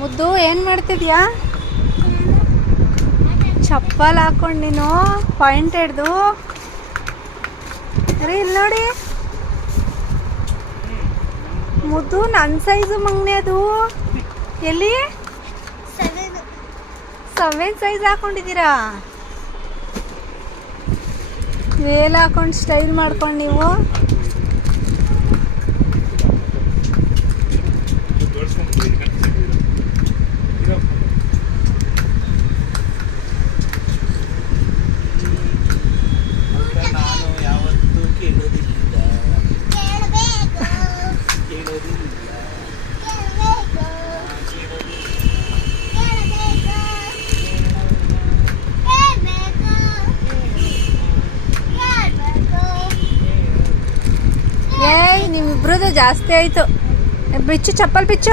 ಮುದ್ದು ಏನು ಮಾಡ್ತಿದ್ಯಾ? ಚಪ್ಪಲ್ ಹಾಕೊಂಡು ನೀನು ಪಾಯಿಂಟ್ ಹಿಡ್ದು ಅರೆ ಇಲ್ಲಿ ನೋಡಿ ಮುದ್ದು ನನ್ನ ಸೈಜು ಮಂಗ್ನೆ ಅದು. ಎಲ್ಲಿ 7 ಸೈಜ್ ಹಾಕೊಂಡಿದ್ದೀರಾ? ವೇಲ್ ಹಾಕೊಂಡು ಸ್ಟೈಲ್ ಮಾಡ್ಕೊಂಡು ನೀವು ನಿಮ್ಮಿಬ್ರದ್ದು ಜಾಸ್ತಿ ಆಯಿತು. ಬಿಚ್ಚು ಚಪ್ಪಲ್ ಬಿಚ್ಚು.